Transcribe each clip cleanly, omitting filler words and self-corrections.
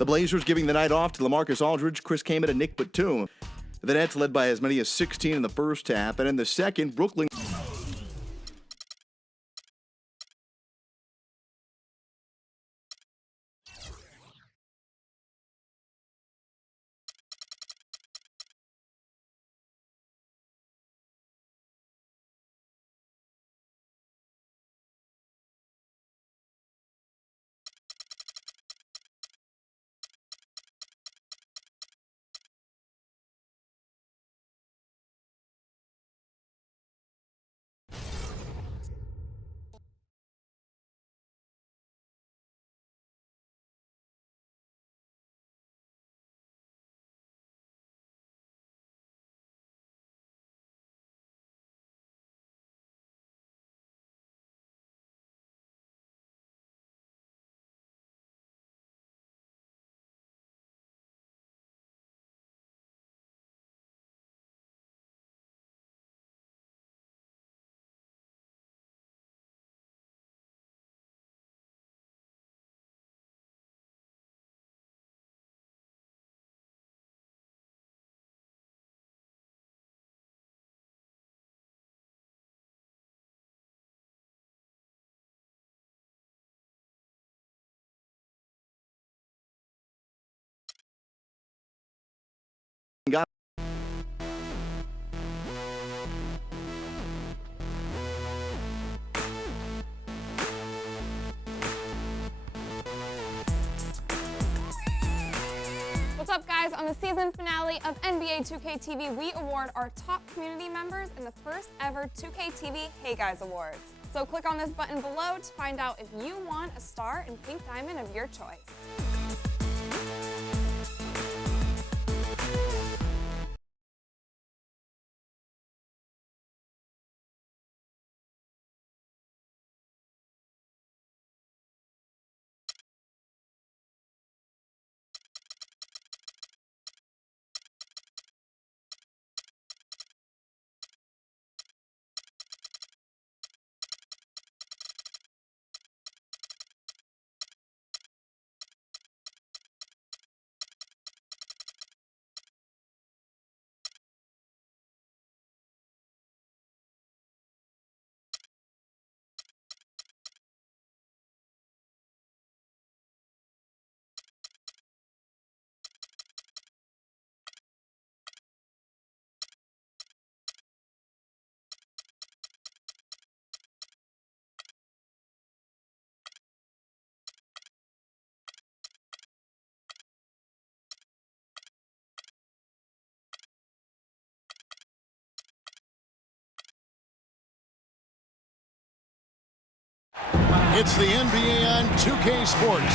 The Blazers giving the night off to LaMarcus Aldridge, Chris Kaman, and Nick Batum. The Nets led by as many as 16 in the first half, and in the second, Brooklyn. Got What's up, guys? On the season finale of NBA 2K TV, we award our top community members in the first ever 2K TV Hey Guys Awards. So click on this button below to find out if you won a star and pink diamond of your choice. It's the NBA on 2K Sports.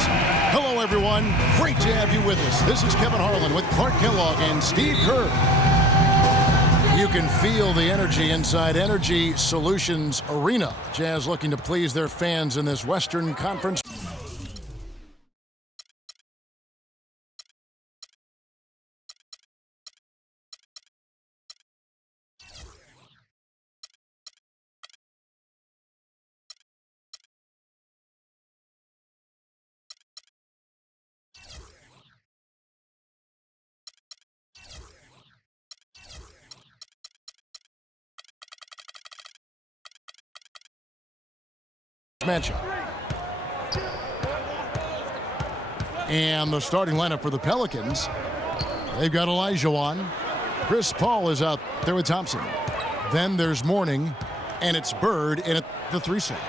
Hello, everyone. Great to have you with us. This is Kevin Harlan with Clark Kellogg and Steve Kerr. You can feel the energy inside Energy Solutions Arena. Jazz looking to please their fans in this Western Conference. Matchup. And the starting lineup for the Pelicans. They've got Elijah. Chris Paul is out there with Thompson. Then there's Mourning, and it's Bird in at the 3 slot.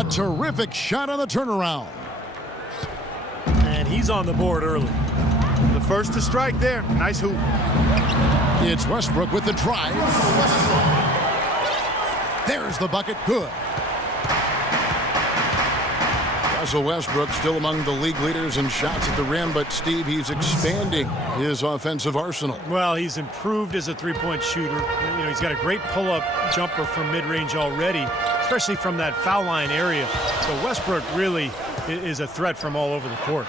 A terrific shot on the turnaround. And he's on the board early. The first to strike there. Nice hoop. It's Westbrook with the drive. There's the bucket. Good. Russell Westbrook still among the league leaders in shots at the rim, but Steve, he's expanding his offensive arsenal. Well, he's improved as a three-point shooter. You know, he's got a great pull-up jumper from mid-range already, especially from that foul line area. So Westbrook really is a threat from all over the court.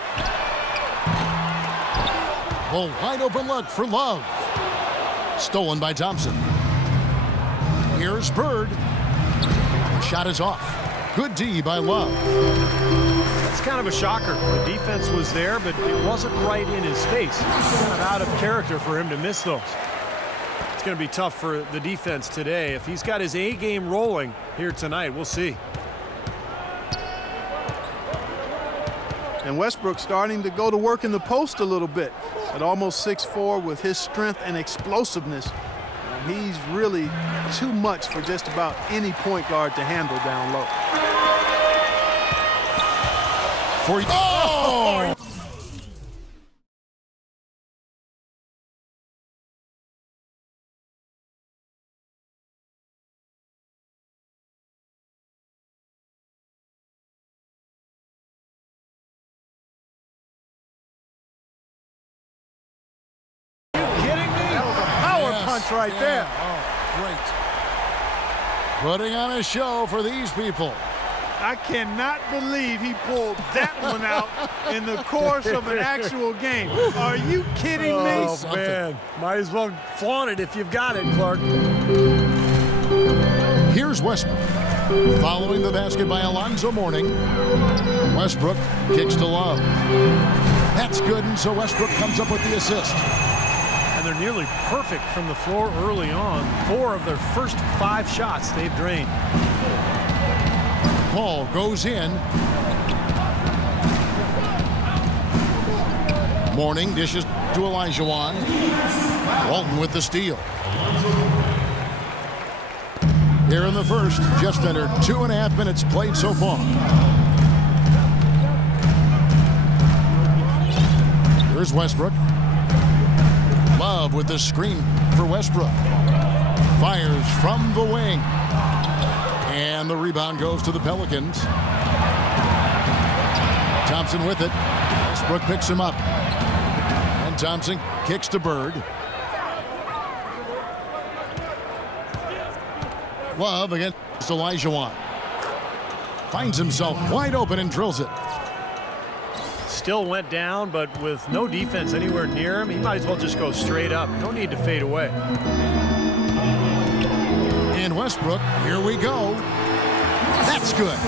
A wide open look for Love. Stolen by Thompson. Here's Bird. Shot is off. Good D by Love. That's kind of a shocker. The defense was there, but it wasn't right in his face. It's kind of out of character for him to miss those. It's going to be tough for the defense today. If he's got his A game rolling here tonight, we'll see. And Westbrook starting to go to work in the post a little bit. At almost 6'4", with his strength and explosiveness, he's really too much for just about any point guard to handle down low. Oh! Punch right there. Oh, great. Putting on a show for these people. I cannot believe he pulled that one out in the course of an actual game. Are you kidding me? Oh, man. Might as well flaunt it if you've got it, Clark. Here's Westbrook. Following the basket by Alonzo Mourning. Westbrook kicks to Love. That's good, and so Westbrook comes up with the assist. And they're nearly perfect from the floor early on. 4 of their first 5 shots they've drained. Ball goes in. Mourning dishes to Olajuwon. Walton with the steal. Here in the first, just under 2.5 minutes played so far. Here's Westbrook. Love with the screen for Westbrook. Fires from the wing. And the rebound goes to the Pelicans. Thompson with it. Westbrook picks him up. And Thompson kicks to Bird. Love against Olajuwon. Finds himself wide open and drills it. Still went down, but with no defense anywhere near him, he might as well just go straight up. No need to fade away. And Westbrook, here we go. That's good.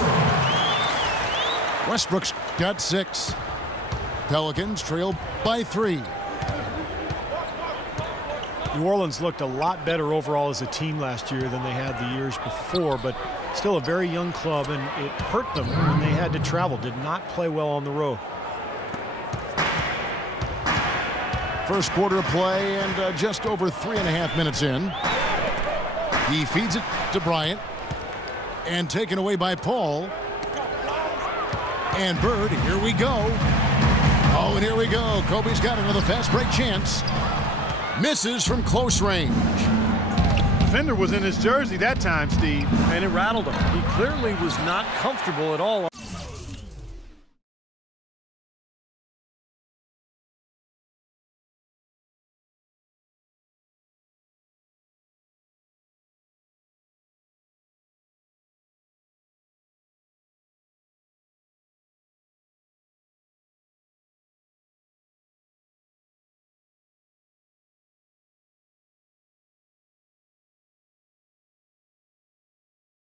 Westbrook's got 6. Pelicans trail by 3. New Orleans looked a lot better overall as a team last year than they had the years before, but still a very young club, and it hurt them when they had to travel. Did not play well on the road. First quarter of play and just over 3.5 minutes in. He feeds it to Bryant. And taken away by Paul. And Bird, here we go. Oh, and here we go. Kobe's got another fast break chance. Misses from close range. Defender was in his jersey that time, Steve. And it rattled him. He clearly was not comfortable at all.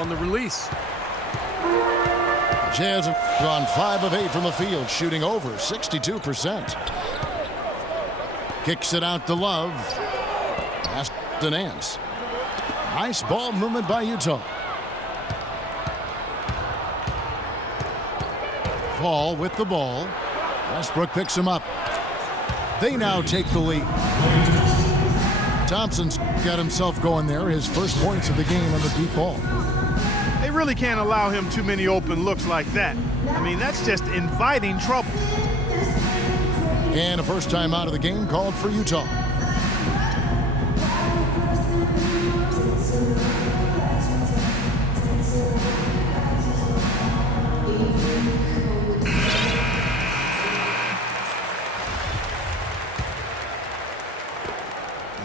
On the release. Jazz have gone 5 of 8 from the field, shooting over 62%. Kicks it out to Love. Pass to Nance. Nice ball movement by Utah. Paul with the ball. Westbrook picks him up. They now take the lead. Thompson's got himself going there. His first points of the game on the deep ball. They really can't allow him too many open looks like that. I mean, that's just inviting trouble. And a first time out of the game called for Utah.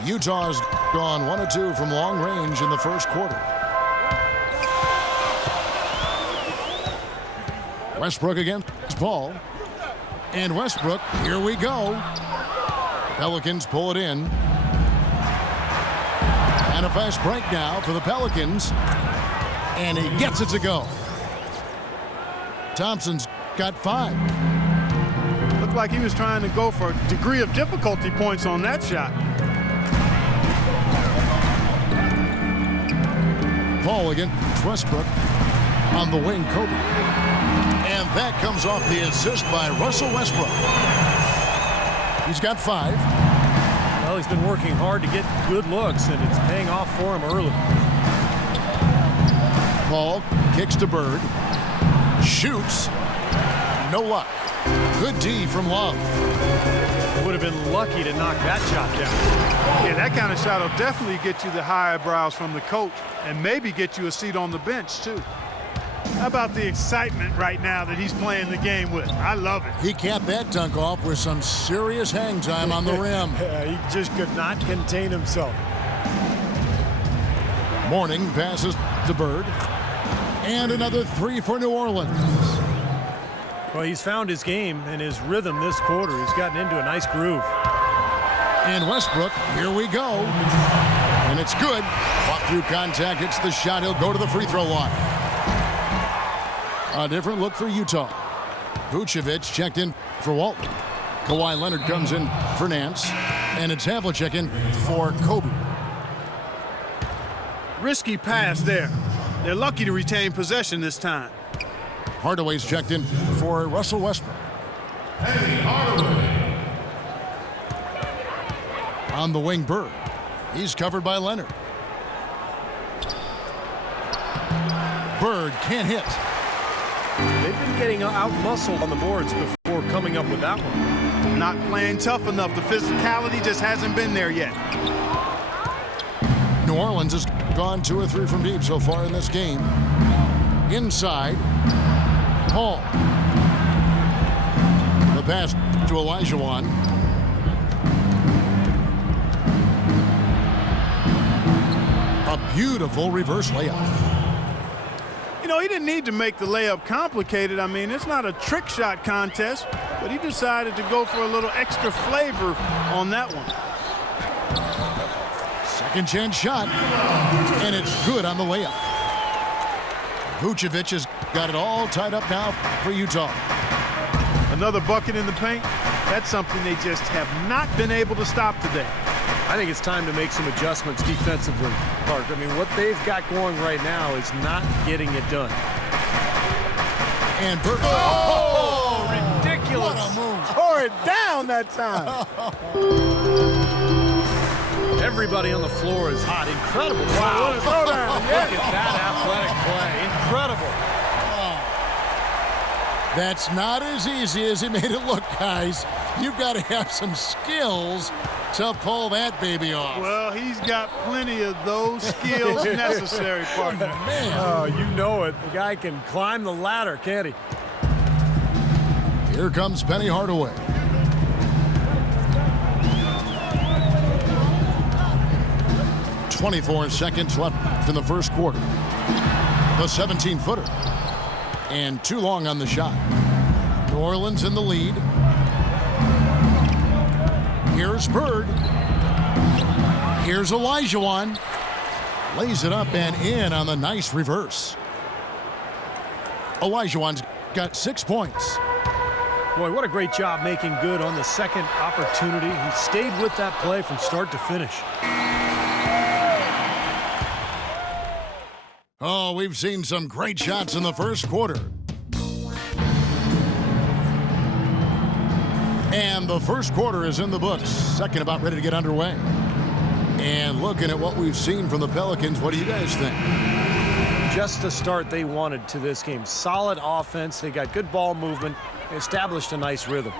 Utah's gone 1 of 2 from long range in the first quarter. Westbrook against Paul. And Westbrook, here we go. Pelicans pull it in. And a fast break now for the Pelicans. And he gets it to go. Thompson's got 5. Looked like he was trying to go for a degree of difficulty points on that shot. Paul against Westbrook. On the wing, Kobe. And that comes off the assist by Russell Westbrook. He's got 5. Well, he's been working hard to get good looks, and it's paying off for him early. Paul kicks to Bird. Shoots. No luck. Good D from Love. Would have been lucky to knock that shot down. Yeah, that kind of shot will definitely get you the high eyebrows from the coach and maybe get you a seat on the bench, too. How about the excitement right now that he's playing the game with? I love it. He capped that dunk off with some serious hang time on the rim. He just could not contain himself. Morning passes to Bird. And another 3 for New Orleans. Well, he's found his game and his rhythm this quarter. He's gotten into a nice groove. And Westbrook, here we go. And it's good. Fought through contact, hits the shot. He'll go to the free throw line. A different look for Utah. Vucevic checked in for Walton. Kawhi Leonard comes in for Nance. And it's Havlicek in for Kobe. Risky pass there. They're lucky to retain possession this time. Hardaway's checked in for Russell Westbrook. On the wing, Bird. He's covered by Leonard. Bird can't hit. They've been getting out-muscled on the boards before coming up with that one. Not playing tough enough. The physicality just hasn't been there yet. New Orleans has gone 2 or 3 from deep so far in this game. Inside, Paul. The pass to Olajuwon. A beautiful reverse layup. You know, he didn't need to make the layup complicated. I mean, it's not a trick shot contest, but he decided to go for a little extra flavor on that one. Second chance shot, and it's good on the layup. Vucevic has got it all tied up now for Utah. Another bucket in the paint. That's something they just have not been able to stop today. I think it's time to make some adjustments defensively, Clark. I mean, what they've got going right now is not getting it done. And Bird. Oh, ridiculous. What a move. Tore it down that time. Everybody on the floor is hot. Incredible. Wow. What a throwdown. Look at that athletic play. Incredible. That's not as easy as he made it look, guys. You've got to have some skills to pull that baby off. Well, he's got plenty of those skills necessary, partner. Man. Oh, you know it. The guy can climb the ladder, can't he? Here comes Penny Hardaway. .24 seconds left in the first quarter. The 17-footer. And too long on the shot. New Orleans in the lead. Here's Bird. Here's Olajuwon. Lays it up and in on the nice reverse. Olajuwon's got 6 points. Boy, what a great job making good on the second opportunity. He stayed with that play from start to finish. Oh, we've seen some great shots in the first quarter. And the first quarter is in the books. Second about ready to get underway. And looking at what we've seen from the Pelicans, what do you guys think? Just the start they wanted to this game. Solid offense. They got good ball movement. They established a nice rhythm.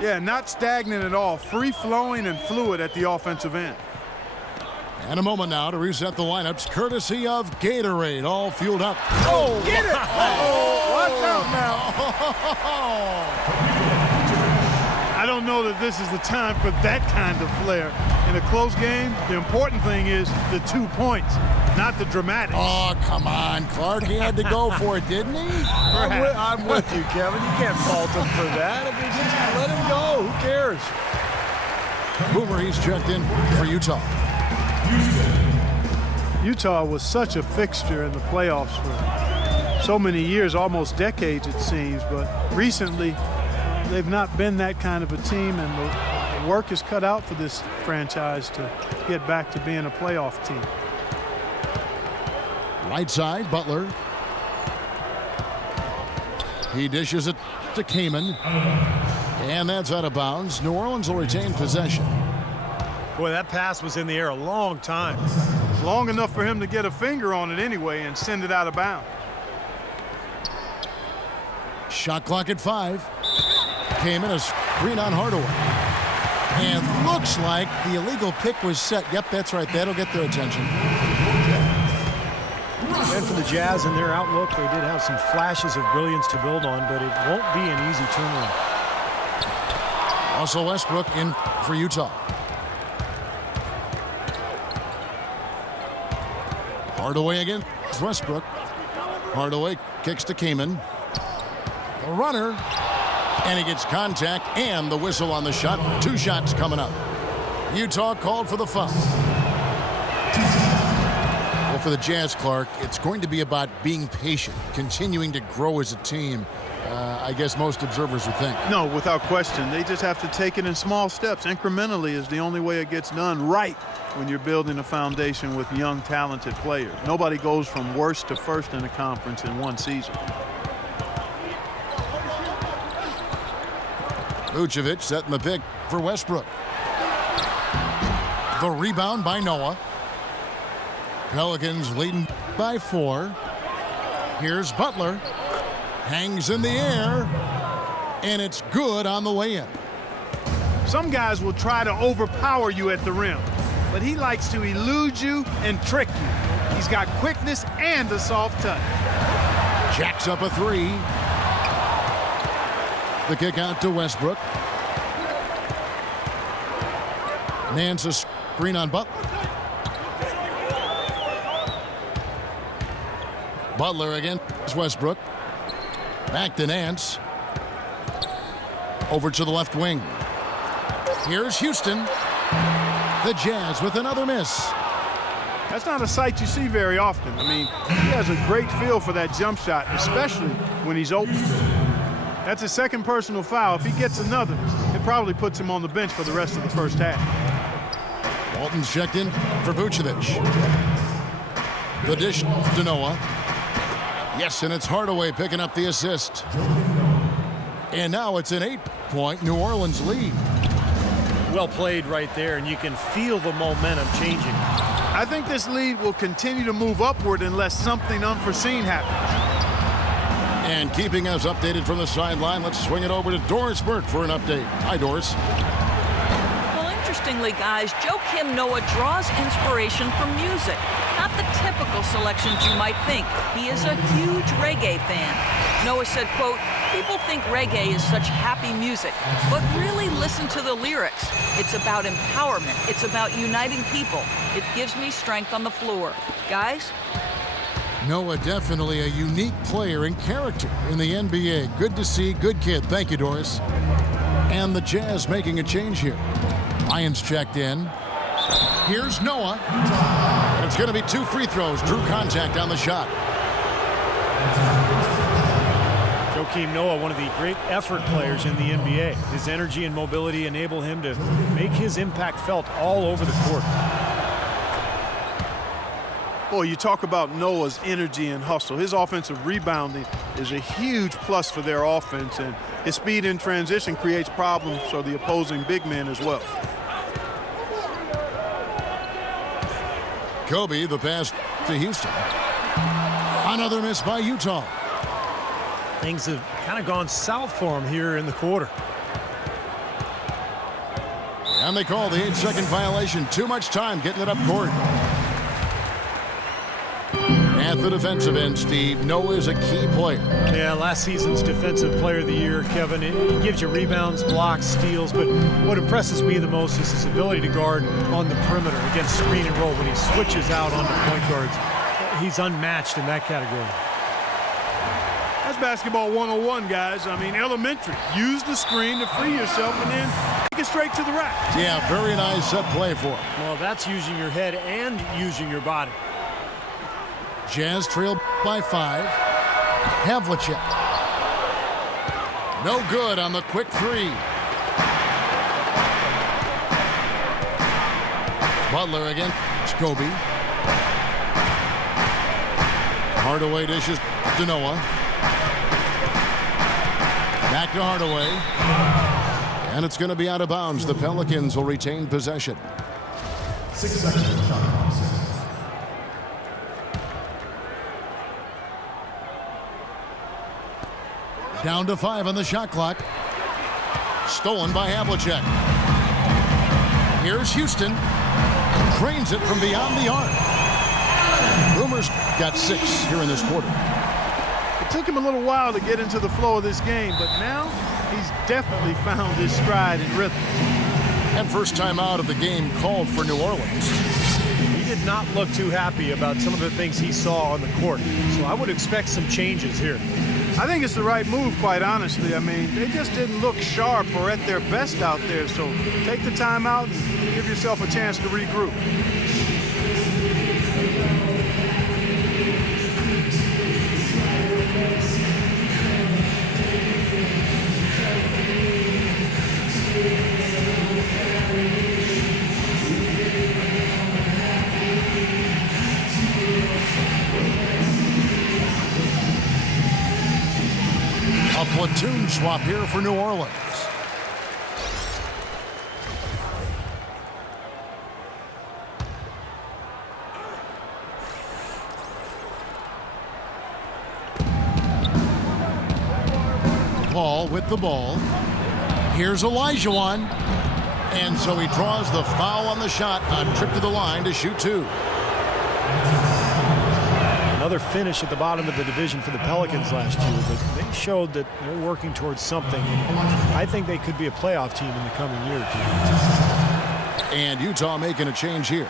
Yeah, not stagnant at all. Free-flowing and fluid at the offensive end. And a moment now to reset the lineups, courtesy of Gatorade, all fueled up. Oh, get it! Oh, watch out now. I don't know that this is the time for that kind of flair. In a close game, the important thing is the 2 points, not the dramatics. Oh, come on, Clark. He had to go for it, didn't he? I'm with you, Kevin. You can't fault him for that. I mean, just let him go. Who cares? Boomer, he's checked in for Utah. Utah was such a fixture in the playoffs for so many years, almost decades it seems, but recently they've not been that kind of a team, and the work is cut out for this franchise to get back to being a playoff team. Right side, Butler. He dishes it to Kamen. And that's out of bounds. New Orleans will retain possession. Boy, that pass was in the air a long time. Long enough for him to get a finger on it anyway and send it out of bounds. Shot clock at 5. Kamen, a screen on Hardaway. And looks like the illegal pick was set. Yep, that's right. That'll get their attention. And for the Jazz and their outlook, they did have some flashes of brilliance to build on, but it won't be an easy turnaround. Russell Westbrook in for Utah. Hardaway against Westbrook. Hardaway kicks to Kamen. The runner. And he gets contact and the whistle on the shot. 2 shots coming up. Utah called for the foul. Well, for the Jazz, Clark, it's going to be about being patient, continuing to grow as a team. I guess most observers would think. No, without question. They just have to take it in small steps. Incrementally is the only way it gets done right when you're building a foundation with young, talented players. Nobody goes from worst to first in a conference in one season. Vucevic setting the pick for Westbrook. The rebound by Noah. Pelicans leading by 4. Here's Butler. Hangs in the air. And it's good on the way in. Some guys will try to overpower you at the rim, but he likes to elude you and trick you. He's got quickness and a soft touch. Jacks up a 3. The kick out to Westbrook. Nance a screen on Butler. Butler against Westbrook. Back to Nance. Over to the left wing. Here's Houston. The Jazz with another miss. That's not a sight you see very often. I mean, he has a great feel for that jump shot, especially when he's open. That's his second personal foul. If he gets another, it probably puts him on the bench for the rest of the first half. Walton's checked in for Vucevic. The dish to Noah. Yes, and it's Hardaway picking up the assist. And now it's an 8-point New Orleans lead. Well played right there, and you can feel the momentum changing. I think this lead will continue to move upward unless something unforeseen happens. And keeping us updated from the sideline, let's swing it over to Doris Burke for an update. Hi, Doris. Well, interestingly, guys, Joakim Noah draws inspiration from music. Not the typical selections you might think. He is a huge reggae fan. Noah said, quote, "People think reggae is such happy music, but really listen to the lyrics. It's about empowerment. It's about uniting people. It gives me strength on the floor. Guys?" Noah, definitely a unique player and character in the NBA. Good to see, good kid. Thank you, Doris. And the Jazz making a change here. Lions checked in. Here's Noah. And it's going to be 2 free throws. Drew contact on the shot. Joakim Noah, one of the great effort players in the NBA. His energy and mobility enable him to make his impact felt all over the court. Boy, you talk about Noah's energy and hustle. His offensive rebounding is a huge plus for their offense, and his speed in transition creates problems for the opposing big men as well. Kobe, the pass to Houston. Another miss by Utah. Things have kind of gone south for him here in the quarter. And they call the 8-second violation. Too much time getting it up court. At the defensive end, Steve, Noah is a key player. Yeah, last season's Defensive Player of the Year, Kevin. He gives you rebounds, blocks, steals, but what impresses me the most is his ability to guard on the perimeter against screen and roll when he switches out onto point guards. He's unmatched in that category. That's basketball 101, guys. I mean, elementary. Use the screen to free yourself and then take it straight to the rack. Yeah, very nice set play for him. Well, that's using your head and using your body. Jazz trail by 5. Havlicek. No good on the quick 3. Butler against Kobe. Hardaway dishes to Noah. Back to Hardaway. And it's going to be out of bounds. The Pelicans will retain possession. 6 seconds. Down to 5 on the shot clock. Stolen by Havlicek. Here's Houston. Drains it from beyond the arc. Boomer's got 6 here in this quarter. It took him a little while to get into the flow of this game, but now he's definitely found his stride and rhythm. And first time out of the game called for New Orleans. He did not look too happy about some of the things he saw on the court, so I would expect some changes here. I think it's the right move, quite honestly. I mean, they just didn't look sharp or at their best out there, so take the time out and give yourself a chance to regroup. A platoon swap here for New Orleans. Paul with the ball. Here's Olajuwon. And so he draws the foul on the shot. A trip to the line to shoot 2. Another finish at the bottom of the division for the Pelicans last year, but they showed that they're working towards something. I think they could be a playoff team in the coming year. And Utah making a change here.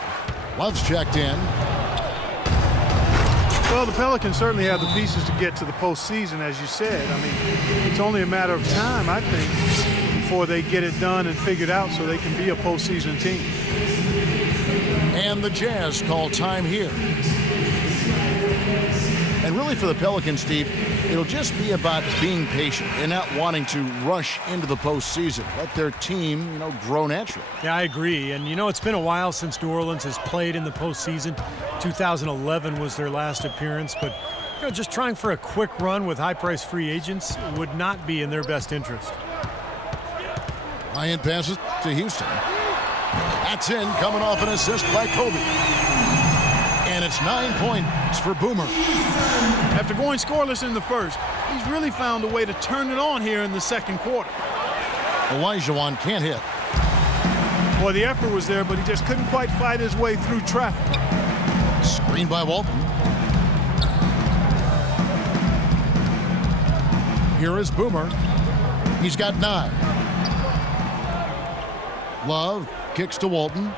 Love's checked in. Well, the Pelicans certainly have the pieces to get to the postseason, as you said. I mean, it's only a matter of time, I think, before they get it done and figured out so they can be a postseason team. And the Jazz call time here. And really for the Pelicans, Steve, it'll just be about being patient and not wanting to rush into the postseason. Let their team, grow naturally. Yeah, I agree. And, it's been a while since New Orleans has played in the postseason. 2011 was their last appearance. But, just trying for a quick run with high-priced free agents would not be in their best interest. Ryan passes to Houston. That's in, coming off an assist by Kobe. And it's 9 points for Boomer. After going scoreless in the first, he's really found a way to turn it on here in the second quarter. Olajuwon can't hit. Well, the effort was there, but he just couldn't quite fight his way through traffic. Screen by Walton. Here is Boomer. He's got 9. Love kicks to Walton.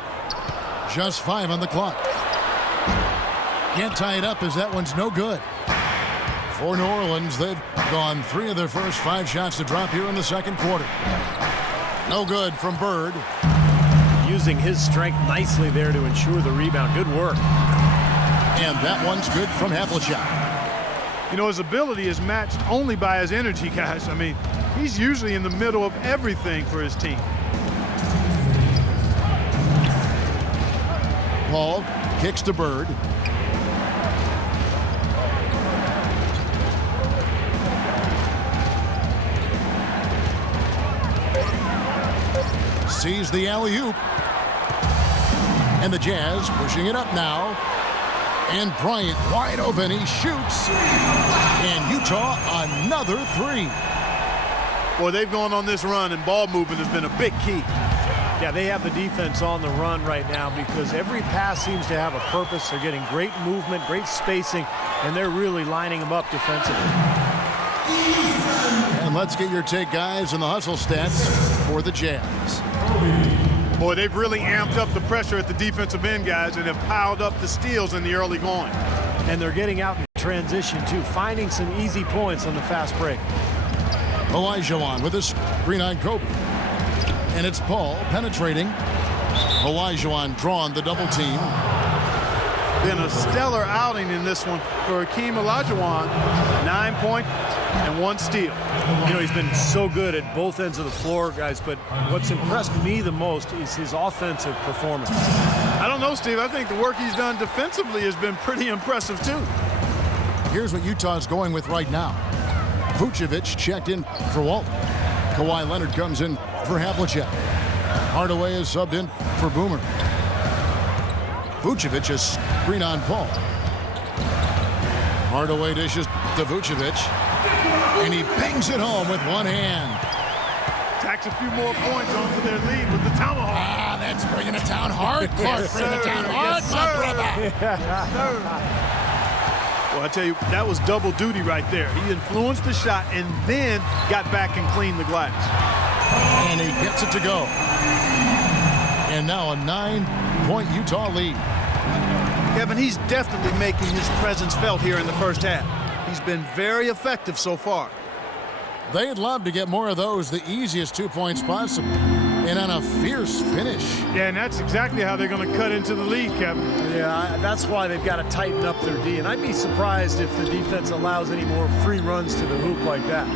Just 5 on the clock. Can't tie it up as that one's no good. For New Orleans, they've gone 3 of their first 5 shots to drop here in the second quarter. No good from Bird. Using his strength nicely there to ensure the rebound. Good work. And that one's good from Havlicek. His ability is matched only by his energy, guys. I mean, he's usually in the middle of everything for his team. Paul kicks to Bird. Sees the alley-oop. And the Jazz pushing it up now. And Bryant wide open. He shoots. And Utah another three. Boy, they've gone on this run, and ball movement has been a big key. Yeah, they have the defense on the run right now because every pass seems to have a purpose. They're getting great movement, great spacing, and they're really lining them up defensively. And let's get your take, guys, on the hustle stats for the Jazz. Boy, they've really amped up the pressure at the defensive end, guys, and have piled up the steals in the early going. And they're getting out in transition, too, finding some easy points on the fast break. Olajuwon with a screen on Kobe. And it's Paul penetrating. Olajuwon drawn the double team. Been a stellar outing in this one for Hakeem Olajuwon. 9 points and 1 steal. You know, he's been so good at both ends of the floor, guys, but what's impressed me the most is his offensive performance. I don't know, Steve. I think the work he's done defensively has been pretty impressive, too. Here's what Utah's going with right now. Vucevic checked in for Walton. Kawhi Leonard comes in for Havlicek. Hardaway is subbed in for Boomer. Vucevic is screen on Paul. Hardaway dishes to Vucevic. And he bangs it home with one hand. Tacks a few more points onto their lead with the tomahawk. Ah, that's bringing it down hard, Clark. Bring it down hard, my brother. Well, I tell you, that was double duty right there. He influenced the shot and then got back and cleaned the glass. And he gets it to go. And now a 9-point Utah lead. Kevin, he's definitely making his presence felt here in the first half. He's been very effective so far. They'd love to get more of those, the easiest 2 points possible. And on a fierce finish. Yeah, and that's exactly how they're going to cut into the lead, Kevin. Yeah, that's why they've got to tighten up their D. And I'd be surprised if the defense allows any more free runs to the hoop like that.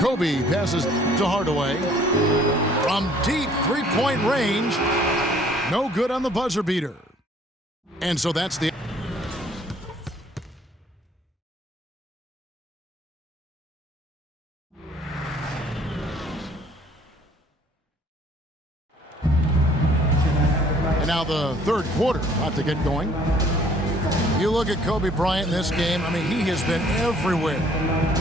Kobe passes to Hardaway. From deep three-point range. No good on the buzzer beater. And so that's the... And now the third quarter about to get going. You look at Kobe Bryant in this game, I mean, he has been everywhere.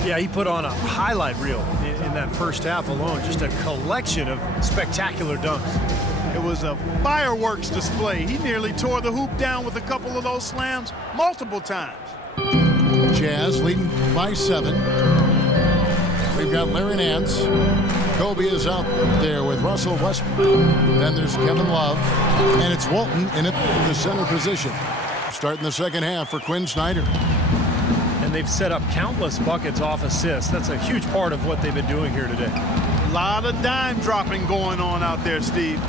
Yeah, he put on a highlight reel in that first half alone. Just a collection of spectacular dunks. It was a fireworks display. He nearly tore the hoop down with a couple of those slams multiple times. Jazz leading by 7. We've got Larry Nance. Kobe is out there with Russell Westbrook. Then there's Kevin Love. And it's Walton in the center position. Starting the second half for Quinn Snyder. And they've set up countless buckets off assists. That's a huge part of what they've been doing here today. A lot of dime dropping going on out there, Steve.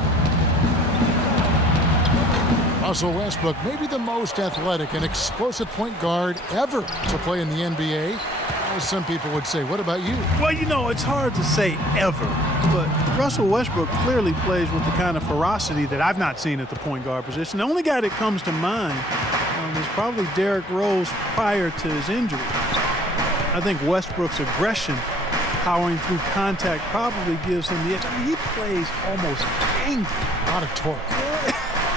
Russell Westbrook, maybe the most athletic and explosive point guard ever to play in the NBA. As some people would say, what about you? Well, you know, it's hard to say ever, but Russell Westbrook clearly plays with the kind of ferocity that I've not seen at the point guard position. The only guy that comes to mind is probably Derrick Rose prior to his injury. I think Westbrook's aggression, powering through contact, probably gives him the edge. I mean, he plays almost angry. A lot of torque.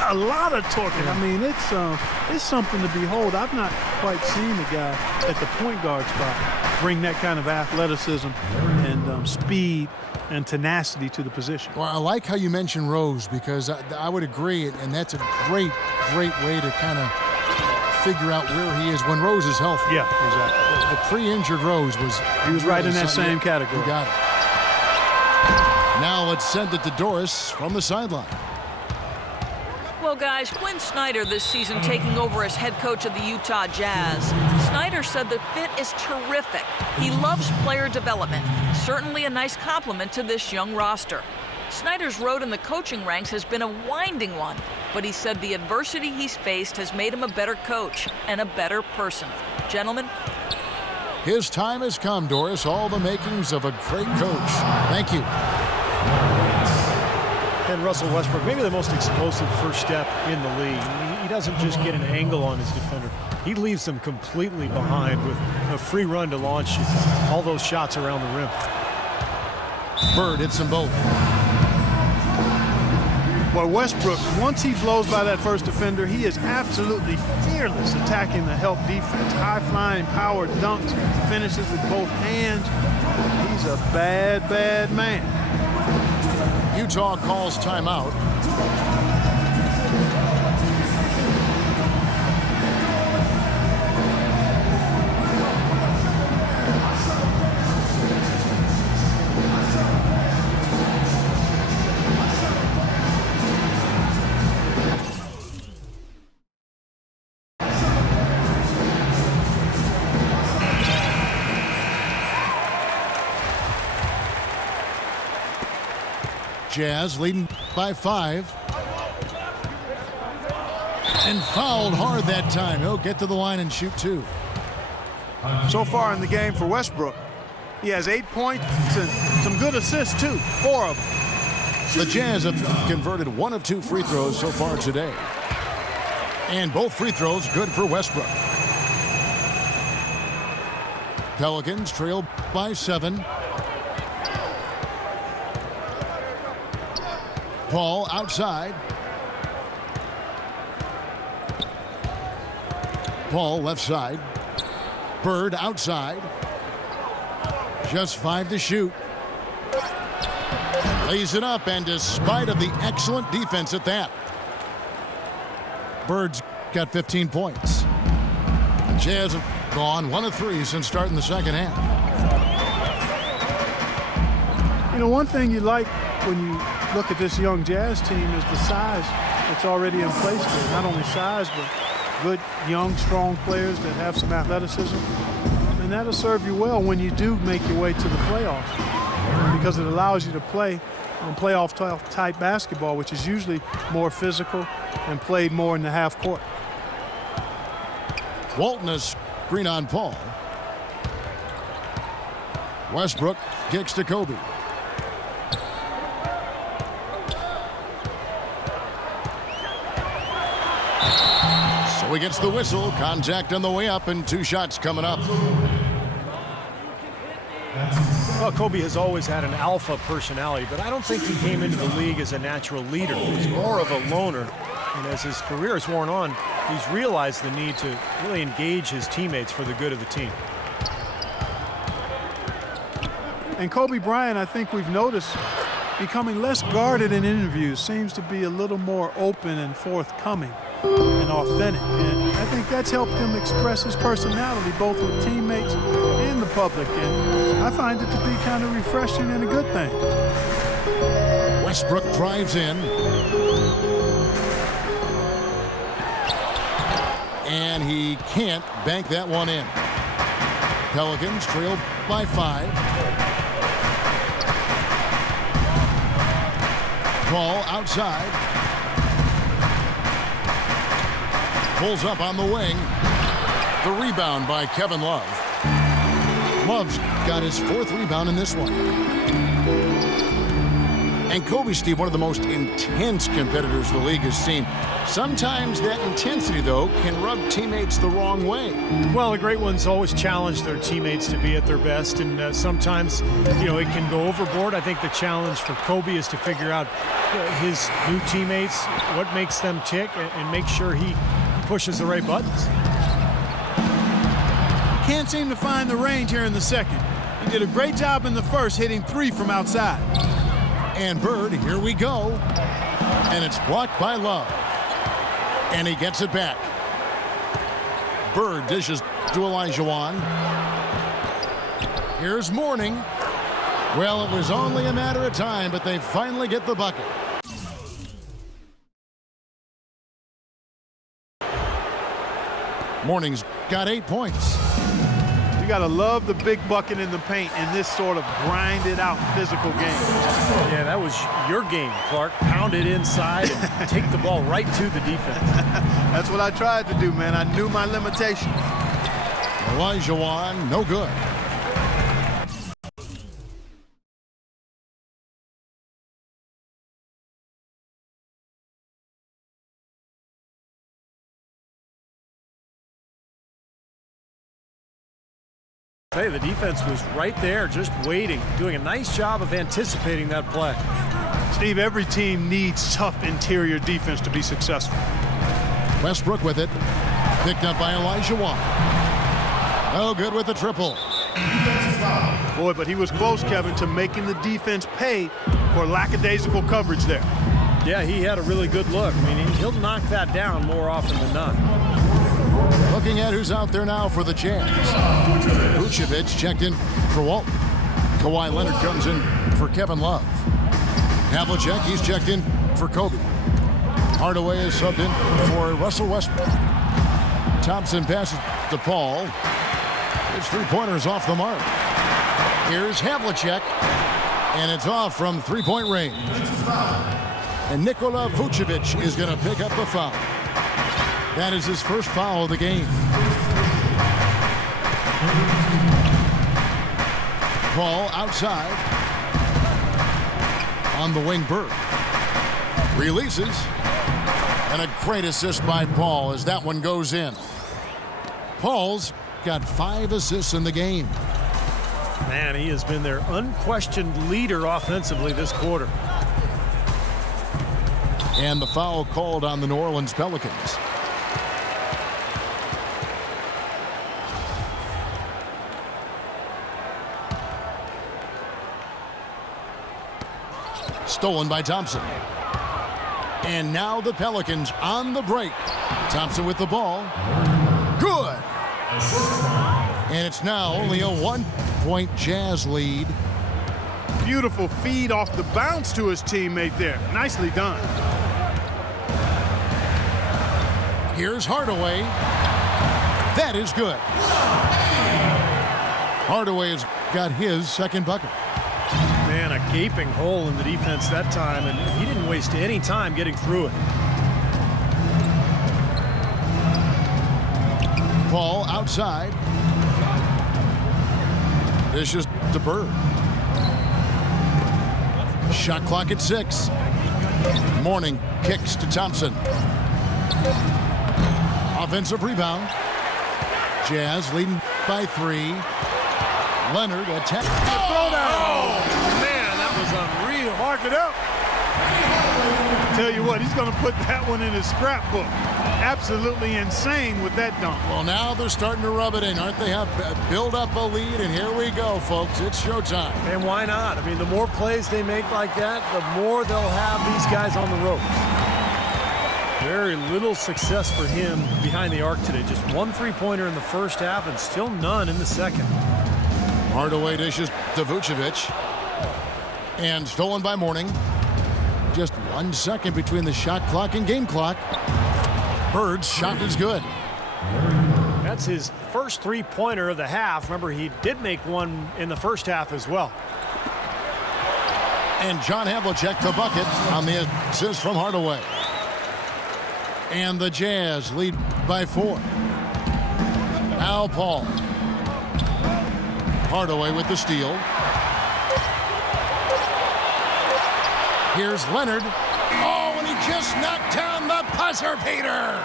A lot of torque. I mean, it's something to behold. I've not quite seen the guy at the point guard spot bring that kind of athleticism and speed and tenacity to the position. Well, I like how you mentioned Rose because I would agree, and that's a great way to kind of figure out where he is when Rose is healthy. Yeah, exactly. The pre-injured Rose was... He was right in that same category. You got it. Now let's send it to Doris from the sideline. Well, guys, Quinn Snyder this season taking over as head coach of the Utah Jazz. Snyder said the fit is terrific. He loves player development. Certainly a nice compliment to this young roster. Snyder's road in the coaching ranks has been a winding one, but he said the adversity he's faced has made him a better coach and a better person. Gentlemen. His time has come, Doris. All the makings of a great coach. Thank you. And Russell Westbrook, maybe the most explosive first step in the league. He doesn't just get an angle on his defender. He leaves them completely behind with a free run to launch all those shots around the rim. Bird hits them both. Well, Westbrook, once he blows by that first defender, he is absolutely fearless attacking the help defense. High-flying power dunks, finishes with both hands. He's a bad, bad man. Utah calls timeout. Jazz leading by 5. And fouled hard that time. He'll get to the line and shoot 2. So far in the game for Westbrook, he has 8 points and some good assists too, 4 of them. The Jazz have converted 1 of 2 free throws so far today. And both free throws good for Westbrook. Pelicans trail by 7. Paul outside. Paul left side. Bird outside. Just 5 to shoot. Lays it up, and despite of the excellent defense at that, Bird's got 15 points. The Jazz have gone 1 of 3 since starting the second half. You know, one thing you like when you look at this young Jazz team is the size that's already in place there. Not only size, but good, young, strong players that have some athleticism. And that'll serve you well when you do make your way to the playoffs, because it allows you to play on playoff-type basketball, which is usually more physical and played more in the half court. Walton is screen on Paul. Westbrook kicks to Kobe. So he gets the whistle. Contact on the way up, and 2 shots coming up. Well, Kobe has always had an alpha personality, but I don't think he came into the league as a natural leader. He's more of a loner. And as his career has worn on, he's realized the need to really engage his teammates for the good of the team. And Kobe Bryant, I think we've noticed, becoming less guarded in interviews, seems to be a little more open and forthcoming and authentic. And I think that's helped him express his personality both with teammates and the public. And I find it to be kind of refreshing and a good thing. Westbrook drives in. And he can't bank that one in. Pelicans trail by 5. Paul outside. Pulls up on the wing. The rebound by Kevin Love. Love's got his 4th rebound in this one. And Kobe, Steve, one of the most intense competitors the league has seen. Sometimes that intensity, though, can rub teammates the wrong way. Well, the great ones always challenge their teammates to be at their best, and sometimes, it can go overboard. I think the challenge for Kobe is to figure out his new teammates, what makes them tick, and make sure he pushes the right buttons. Can't seem to find the range here in the second. He did a great job in the first, hitting 3 from outside. And Bird, here we go. And it's blocked by Love. And he gets it back. Bird dishes to Olajuwon. Here's Mourning. Well, it was only a matter of time, but they finally get the bucket. Mourning's got 8 points. You got to love the big bucket in the paint in this sort of grinded out physical game. Yeah, that was your game, Clark. Pound it inside and take the ball right to the defense. That's what I tried to do, man. I knew my limitations. Olajuwon, no good. Hey, the defense was right there, just waiting, doing a nice job of anticipating that play. Steve, every team needs tough interior defense to be successful. Westbrook with it. Picked up by Elijah Watt. Oh, good with the triple. Boy, but he was close, Kevin, to making the defense pay for lackadaisical coverage there. Yeah, he had a really good look. I mean, he'll knock that down more often than not. Looking at who's out there now for the Jazz. Vucevic checked in for Walton. Kawhi Leonard comes in for Kevin Love. Havlicek, he's checked in for Kobe. Hardaway is subbed in for Russell Westbrook. Thompson passes to Paul. His three-pointer's off the mark. Here's Havlicek, and it's off from three-point range. And Nikola Vucevic is going to pick up the foul. That is his first foul of the game. Paul outside. On the wing, Bird. Releases. And a great assist by Paul as that one goes in. Paul's got 5 assists in the game. Man, he has been their unquestioned leader offensively this quarter. And the foul called on the New Orleans Pelicans. Stolen by Thompson. And now the Pelicans on the break. Thompson with the ball. Good. And it's now only a 1-point Jazz lead. Beautiful feed off the bounce to his teammate there. Nicely done. Here's Hardaway. That is good. Hardaway has got his second bucket. Man, a gaping hole in the defense that time, and he didn't waste any time getting through it. Paul outside. This is to Bird. Shot clock at 6. Morning kicks to Thompson. Offensive rebound. Jazz leading by 3. Leonard attack. Oh, man, that was unreal. Mark it up. Tell you what, he's going to put that one in his scrapbook. Absolutely insane with that dunk. Well, now they're starting to rub it in, aren't they? Have build up a lead, and here we go, folks. It's showtime. And why not? I mean, the more plays they make like that, the more they'll have these guys on the ropes. Very little success for him behind the arc today. Just 1 3-pointer in the first half and still none in the second. Hardaway dishes to Vucevic. And stolen by Morning. Just 1 second between the shot clock and game clock. Bird's shot is good. That's his first 3-pointer of the half. Remember, he did make one in the first half as well. And John Havlicek the bucket on the assist from Hardaway. And the Jazz lead by 4. Al Paul. Hardaway with the steal. Here's Leonard. Oh, and he just knocked down the buzzer beater.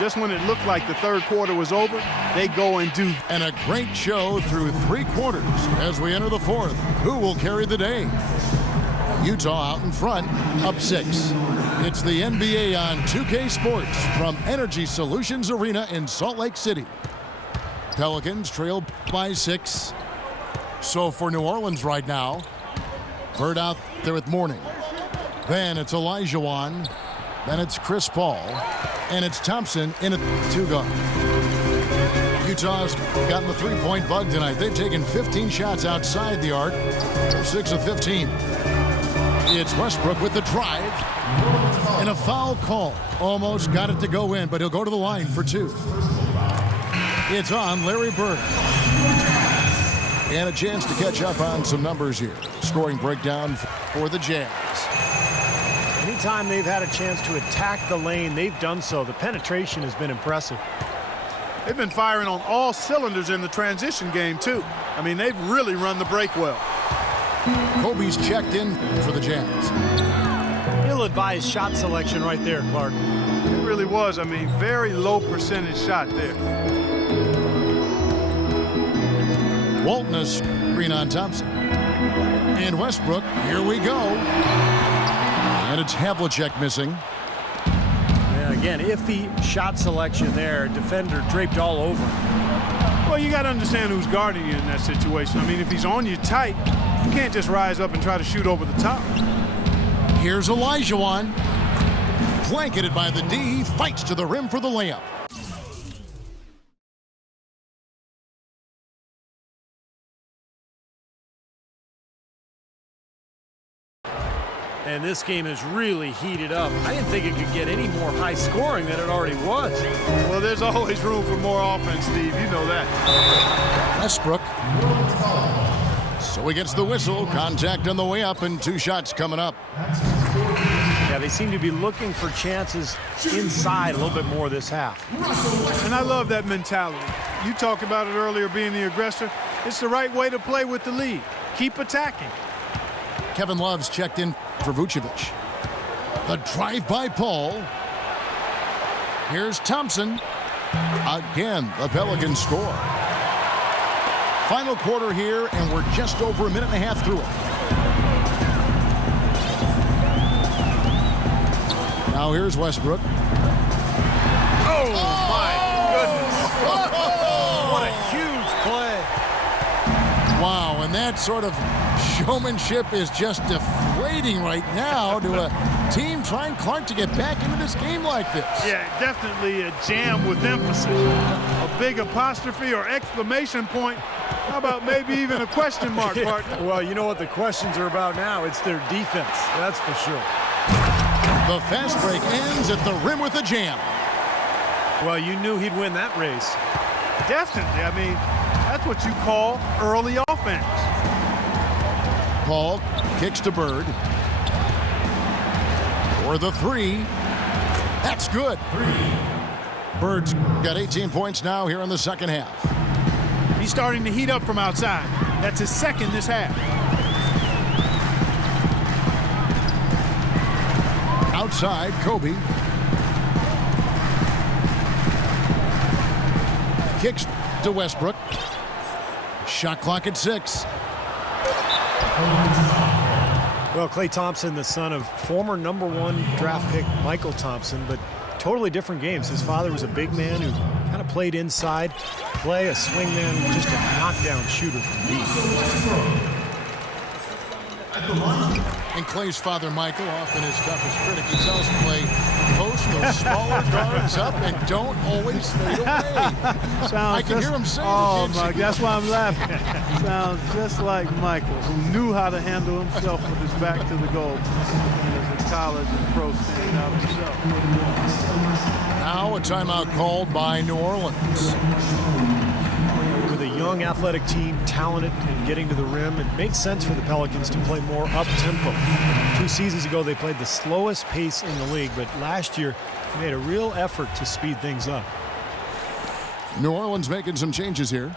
Just when it looked like the third quarter was over, they go and do. And a great show through 3 quarters as we enter the 4th. Who will carry the day? Utah out in front, up 6. It's the NBA on 2K Sports from Energy Solutions Arena in Salt Lake City. Pelicans trail by 6. So for New Orleans right now, Bird out there with Morning. Then it's Elijah Wan. Then it's Chris Paul. And it's Thompson in a 2-guard. Utah's gotten the 3-point bug tonight. They've taken 15 shots outside the arc. 6 of 15. It's Westbrook with the drive. And a foul call. Almost got it to go in, but he'll go to the line for 2. It's on Larry Bird. And a chance to catch up on some numbers here. Scoring breakdown for the Jazz. Anytime they've had a chance to attack the lane, they've done so. The penetration has been impressive. They've been firing on all cylinders in the transition game, too. I mean, they've really run the break well. Kobe's checked in for the Jazz. Ill-advised shot selection right there, Clark. It really was. I mean, very low percentage shot there. Walton is screen on Thompson. And Westbrook, here we go. And it's Havlicek missing. Yeah, again, iffy shot selection there. Defender draped all over. Well, you got to understand who's guarding you in that situation. I mean, if he's on you tight, you can't just rise up and try to shoot over the top. Here's Olajuwon. Blanketed by the D, fights to the rim for the layup. And this game has really heated up. I didn't think it could get any more high scoring than it already was. Well, there's always room for more offense, Steve. You know that. Westbrook. So he gets the whistle. Contact on the way up and 2 shots coming up. Yeah, they seem to be looking for chances inside a little bit more this half. And I love that mentality. You talked about it earlier, being the aggressor. It's the right way to play with the lead. Keep attacking. Kevin Love's checked in for Vucevic. The drive by Paul. Here's Thompson. Again, the Pelicans score. Final quarter here, and we're just over a minute and a half through it. Now here's Westbrook. Oh, my goodness. What a huge play. Wow, and that sort of showmanship is just deflating right now to a team trying, Clark, to get back into this game like this. Yeah, definitely a jam with emphasis. A big apostrophe or exclamation point. How about maybe even a question mark, partner? Well, you know what the questions are about now? It's their defense, that's for sure. The fast break ends at the rim with a jam. Well, you knew he'd win that race. Definitely. I mean, that's what you call early offense. Paul kicks to Bird. For the 3. That's good. Bird's got 18 points now here in the second half. He's starting to heat up from outside. That's his second this half. Outside, Kobe. Kicks to Westbrook. Shot clock at 6. Well, Klay Thompson, the son of former #1 draft pick Michael Thompson, but totally different games. His father was a big man who kind of played inside. Klay, a swingman, just a knockdown shooter from deep. And Klay's father, Michael, often his toughest critic, he tells Klay, post those smaller guards up and don't always fade away. I can hear him saying oh, it. Mike, that's why I'm laughing. Sounds just like Michael, who knew how to handle himself with his back to the goal as a college and pro standing out himself. Now a timeout called by New Orleans. With a young athletic team, talented and getting to the rim, it makes sense for the Pelicans to play more up-tempo. 2 seasons ago, they played the slowest pace in the league, but last year, they made a real effort to speed things up. New Orleans making some changes here.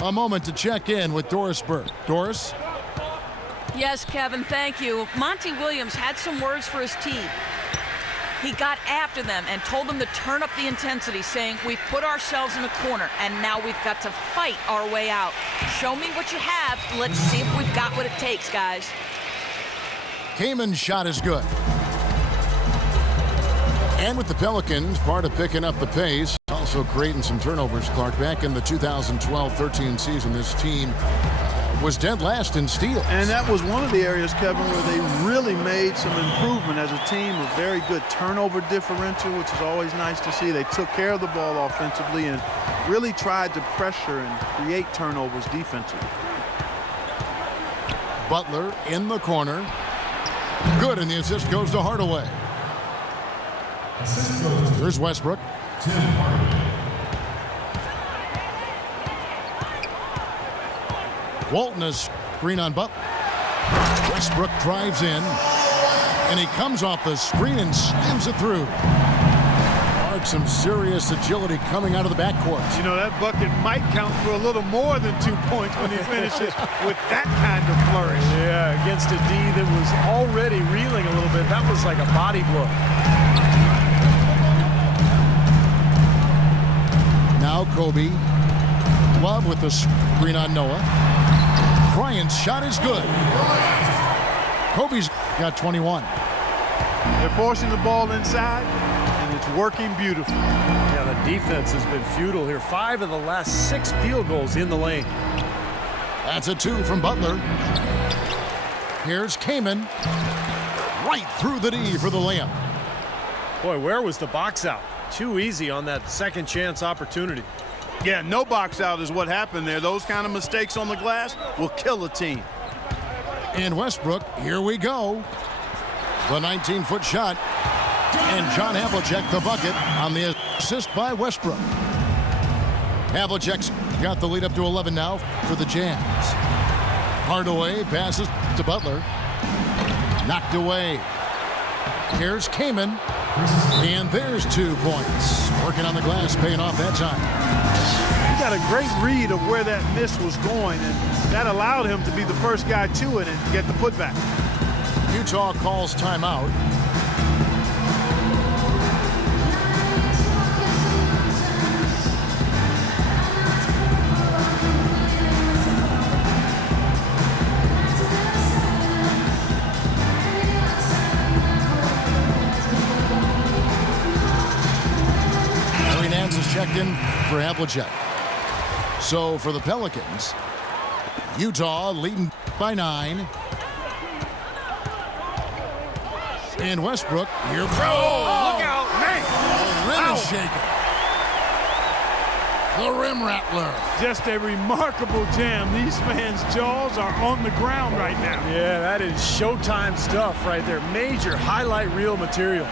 A moment to check in with Doris Burke. Doris? Yes, Kevin, thank you. Monty Williams had some words for his team. He got after them and told them to turn up the intensity, saying, we've put ourselves in a corner, and now we've got to fight our way out. Show me what you have. Let's see if we've got what it takes, guys. Kamen's shot is good. And with the Pelicans, part of picking up the pace, also creating some turnovers, Clark. Back in the 2012-13 season, this team was dead last in steals. And that was one of the areas, Kevin, where they really made some improvement as a team. A very good turnover differential, which is always nice to see. They took care of the ball offensively and really tried to pressure and create turnovers defensively. Butler in the corner. Good, and the assist goes to Hardaway. Here's Westbrook. Walton is screen on Butler. Westbrook drives in, and he comes off the screen and slams it through. Some serious agility coming out of the backcourt. You know, that bucket might count for a little more than 2 points when he finishes with that kind of flourish. Yeah, against a D that was already reeling a little bit. That was like a body blow. Now Kobe. Love with the screen on Noah. Bryant's shot is good. Kobe's got 21. They're forcing the ball inside, and it's working beautifully. Yeah, the defense has been futile here. 5 of the last 6 field goals in the lane. That's a 2 from Butler. Here's Kamen. Right through the D for the layup. Boy, where was the box out? Too easy on that second chance opportunity. Yeah, no box out is what happened there. Those kind of mistakes on the glass will kill a team. And Westbrook, here we go. The 19-foot shot. And John Havlicek the bucket on the assist by Westbrook. Havlicek's got the lead up to 11 now for the Jazz. Hardaway passes to Butler. Knocked away. Here's Kamen. And there's 2 points. Working on the glass, paying off that time. He got a great read of where that miss was going, and that allowed him to be the first guy to it and get the putback. Utah calls timeout. Checked in for Havlicek. So for the Pelicans, Utah leading by 9. And Westbrook here. Look out, man! The rim is shaking. The rim rattler. Just a remarkable jam. These fans' jaws are on the ground right now. Yeah, that is Showtime stuff right there. Major highlight reel material.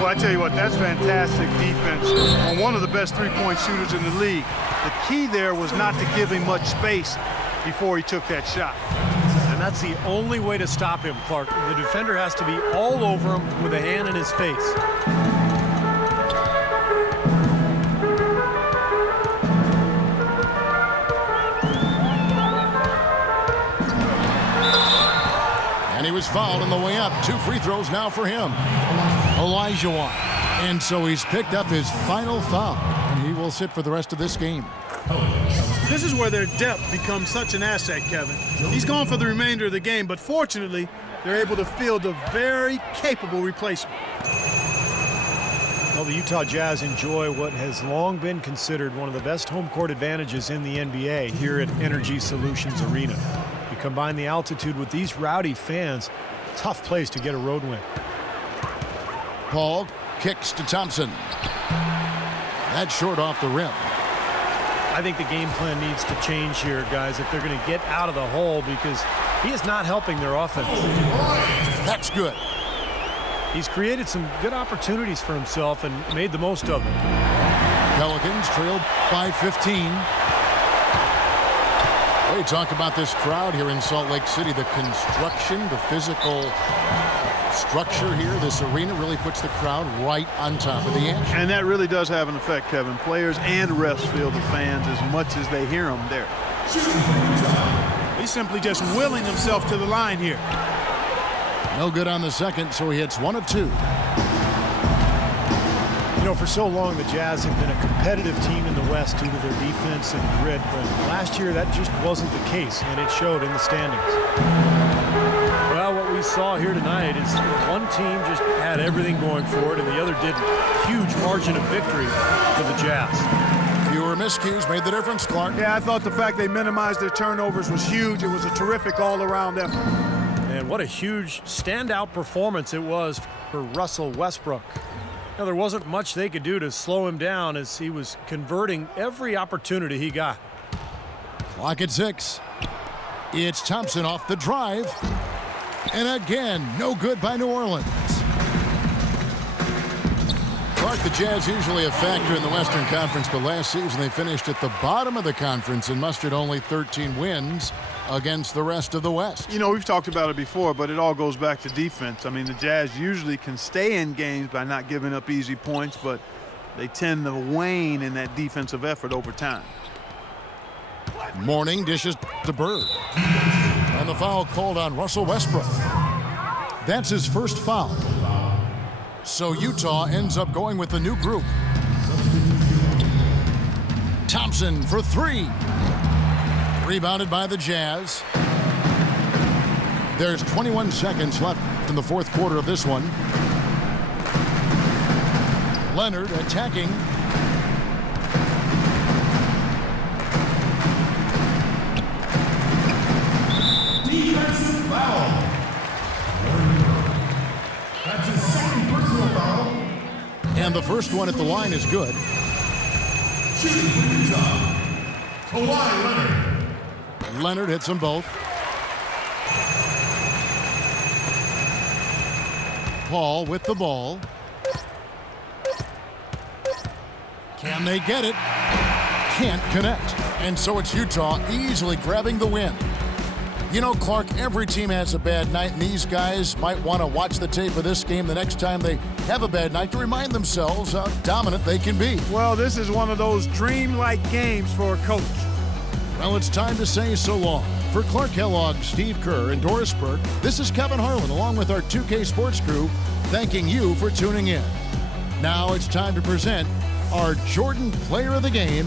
Well, I tell you what, that's fantastic defense on one of the best three-point shooters in the league. The key there was not to give him much space before he took that shot. And that's the only way to stop him, Clark. The defender has to be all over him with a hand in his face. And he was fouled on the way up. 2 free throws now for him. Elijah one. And so he's picked up his final foul, and he will sit for the rest of this game. This is where their depth becomes such an asset, Kevin. He's gone for the remainder of the game, but fortunately, they're able to field a very capable replacement. Well, the Utah Jazz enjoy what has long been considered one of the best home court advantages in the NBA here at Energy Solutions Arena. You combine the altitude with these rowdy fans, tough place to get a road win. Paul kicks to Thompson. That's short off the rim. I think the game plan needs to change here, guys, if they're going to get out of the hole, because he is not helping their offense. That's good. He's created some good opportunities for himself and made the most of them. Pelicans trailed by 15. Hey, talk about this crowd here in Salt Lake City. The construction, the physical structure here, this arena really puts the crowd right on top of the action. And that really does have an effect, Kevin. Players and refs feel the fans as much as they hear them there. He's simply just willing himself to the line here. No good on the second, so he hits 1 of 2. You know, for so long, the Jazz have been a competitive team in the West due to their defense and grit, but last year that just wasn't the case, and it showed in the standings. Well, what we saw here tonight is one team just had everything going for it, and the other didn't. Huge margin of victory for the Jazz. Fewer miscues made the difference, Clark. Yeah, I thought the fact they minimized their turnovers was huge. It was a terrific all-around effort. And what a huge standout performance it was for Russell Westbrook. Now, there wasn't much they could do to slow him down as he was converting every opportunity he got. Clock at 6. It's Thompson off the drive. And again, no good by New Orleans. Clark, the Jazz usually a factor in the Western Conference, but last season they finished at the bottom of the conference and mustered only 13 wins against the rest of the West. You know, we've talked about it before, but it all goes back to defense. I mean, the Jazz usually can stay in games by not giving up easy points, but they tend to wane in that defensive effort over time. Morning dishes to Bird. And the foul called on Russell Westbrook. That's his first foul. So Utah ends up going with the new group. Thompson for 3. Rebounded by the Jazz. There's 21 seconds left in the fourth quarter of this one. Leonard attacking. Defensive foul. That's his second personal foul. And the first one at the line is good. Shooting for Utah, Kawhi Leonard. Leonard hits them both. Paul with the ball. Can they get it? Can't connect. And so it's Utah easily grabbing the win. You know, Clark, every team has a bad night, and these guys might want to watch the tape of this game the next time they have a bad night to remind themselves how dominant they can be. Well, this is one of those dreamlike games for a coach. Well, it's time to say so long. For Clark Kellogg, Steve Kerr, and Doris Burke, this is Kevin Harlan, along with our 2K Sports crew, thanking you for tuning in. Now it's time to present our Jordan Player of the Game,